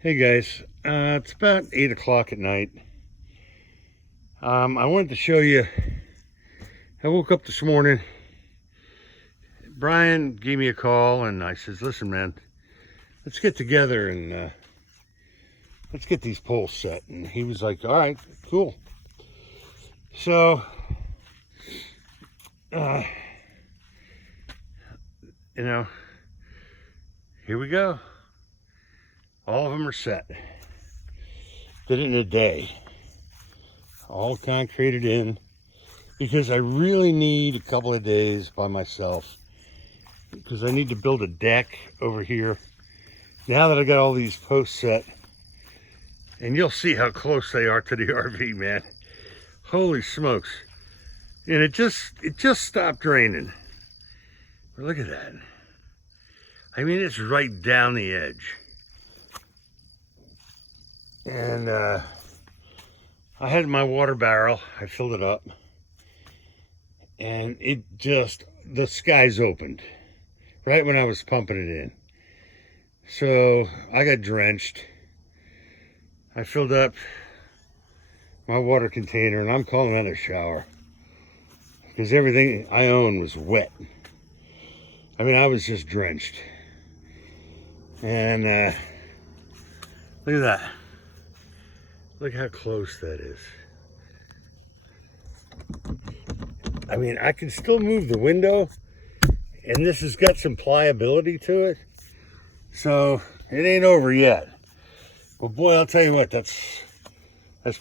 Hey guys, it's about 8 o'clock at night. I wanted to show you, I woke up this morning, Brian gave me a call and I says, listen man, let's get together and let's get these poles set. And he was like, all right, cool. So, here we go. All of them are set. Did it in a day. All concreted in because I really need a couple of days by myself because I need to build a deck over here. Now that I got all these posts set, and you'll see how close they are to the RV, man. Holy smokes. And it just stopped raining. But look at that. I mean, it's right down the edge. And I had my water barrel, I filled it up, and the skies opened right when I was pumping it in. So I got drenched. I filled up my water container, and I'm calling that a shower because everything I own was wet. I mean, I was just drenched. And look at that. Look how close that is. I mean, I can still move the window, and this has got some pliability to it. So it ain't over yet. But boy, I'll tell you what, that's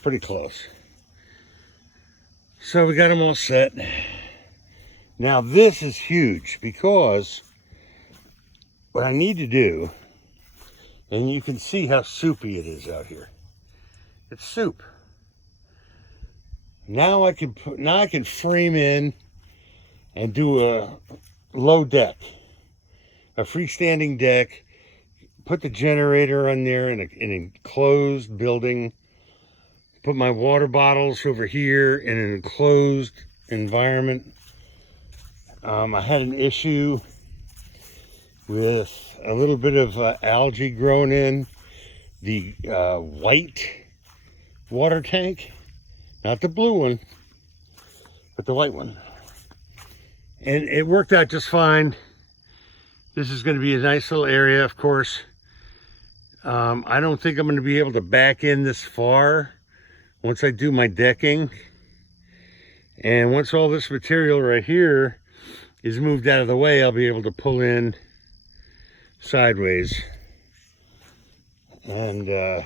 pretty close. So we got them all set. Now this is huge because what I need to do, and you can see how soupy it is out here. It's soup. Now I can frame in and do a low deck, a freestanding deck. Put the generator on there in an enclosed building. Put my water bottles over here in an enclosed environment. I had an issue with a little bit of algae growing in the white water tank, not the blue one, but the white one. And it worked out just fine. This is going to be a nice little area, of course. I don't think I'm going to be able to back in this far once I do my decking. And once all this material right here is moved out of the way, I'll be able to pull in sideways. And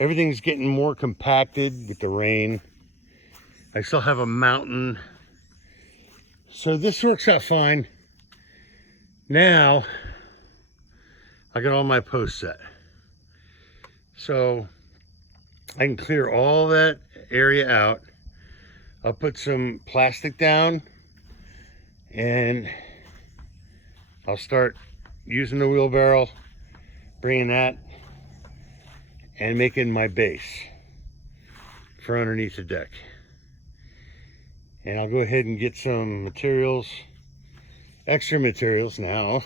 everything's getting more compacted with the rain. I still have a mountain. So this works out fine. Now, I got all my posts set. So I can clear all that area out. I'll put some plastic down and I'll start using the wheelbarrow, bringing that and making my base for underneath the deck. And I'll go ahead and get some materials, extra materials now.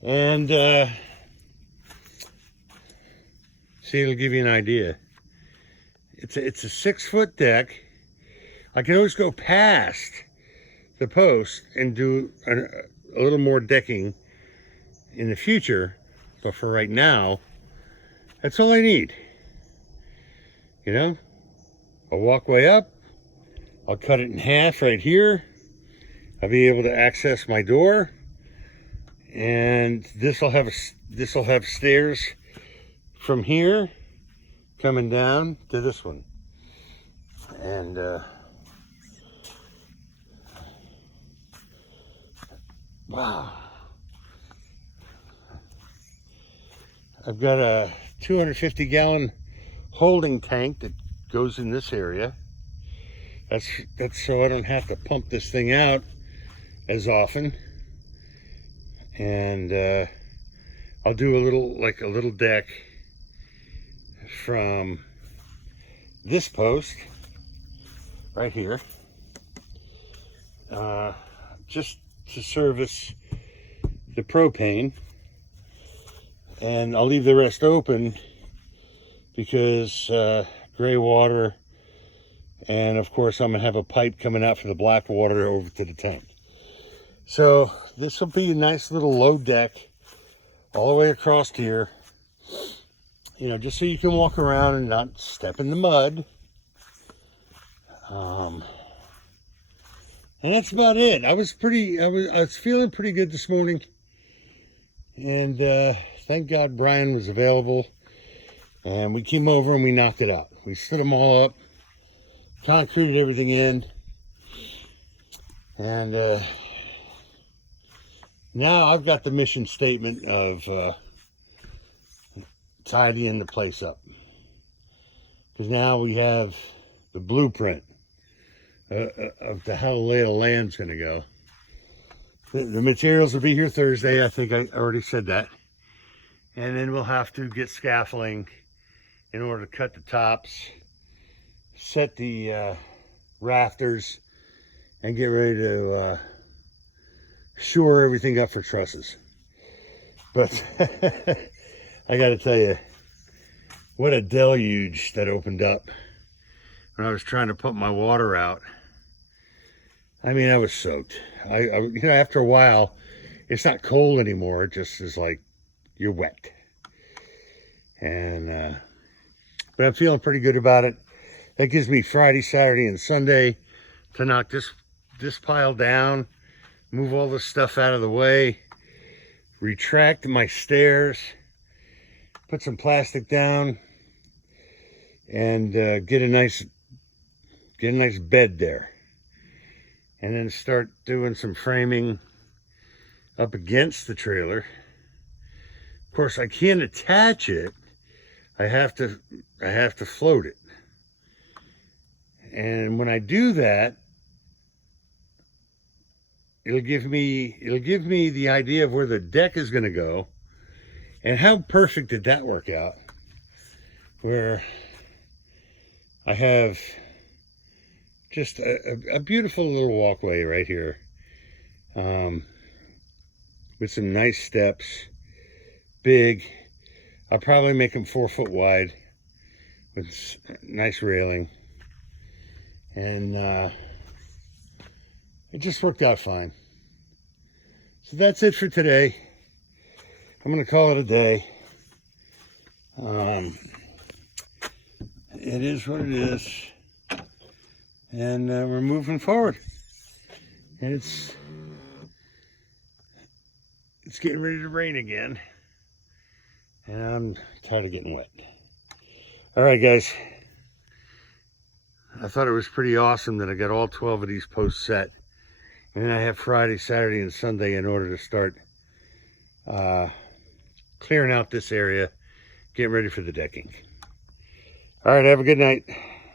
And see, it'll give you an idea. It's a 6-foot deck. I can always go past the post and do a little more decking in the future, but for right now, that's all I need. You know, I'll walk way up. I'll cut it in half right here. I'll be able to access my door, and this will have stairs from here coming down to this one. And wow, I've got a 250-gallon holding tank that goes in this area. That's so I don't have to pump this thing out as often. And I'll do a little deck from this post right here, just to service the propane. And I'll leave the rest open because gray water, and of course I'm gonna have a pipe coming out for the black water over to the tank. So this will be a nice little low deck all the way across here, you know, just so you can walk around and not step in the mud. And that's about it. I was feeling pretty good this morning, and thank God Brian was available, and we came over and we knocked it out. We stood them all up, concreted everything in, and now I've got the mission statement of tidying the place up, because now we have the blueprint of how the lay of the land's going to go. The materials will be here Thursday. I think I already said that. And then we'll have to get scaffolding in order to cut the tops, set the rafters, and get ready to shore everything up for trusses. But I got to tell you, what a deluge that opened up when I was trying to put my water out. I mean, I was soaked. I you know, after a while, it's not cold anymore. It just is like you're wet. And but I'm feeling pretty good about it. That gives me Friday, Saturday, and Sunday to knock this pile down, move all this stuff out of the way, retract my stairs, put some plastic down, and get a nice bed there. And then start doing some framing up against the trailer. Of course, I can't attach it. I have to float it. And when I do that, it'll give me the idea of where the deck is going to go. And how perfect did that work out? Where I have just a beautiful little walkway right here, with some nice steps, big. I'll probably make them 4 foot wide with nice railing, and it just worked out fine. So that's it for today. I'm gonna call it a day. It is what it is. And we're moving forward. And it's getting ready to rain again. And I'm tired of getting wet. All right, guys. I thought it was pretty awesome that I got all 12 of these posts set. And then I have Friday, Saturday, and Sunday in order to start clearing out this area, getting ready for the decking. All right, have a good night.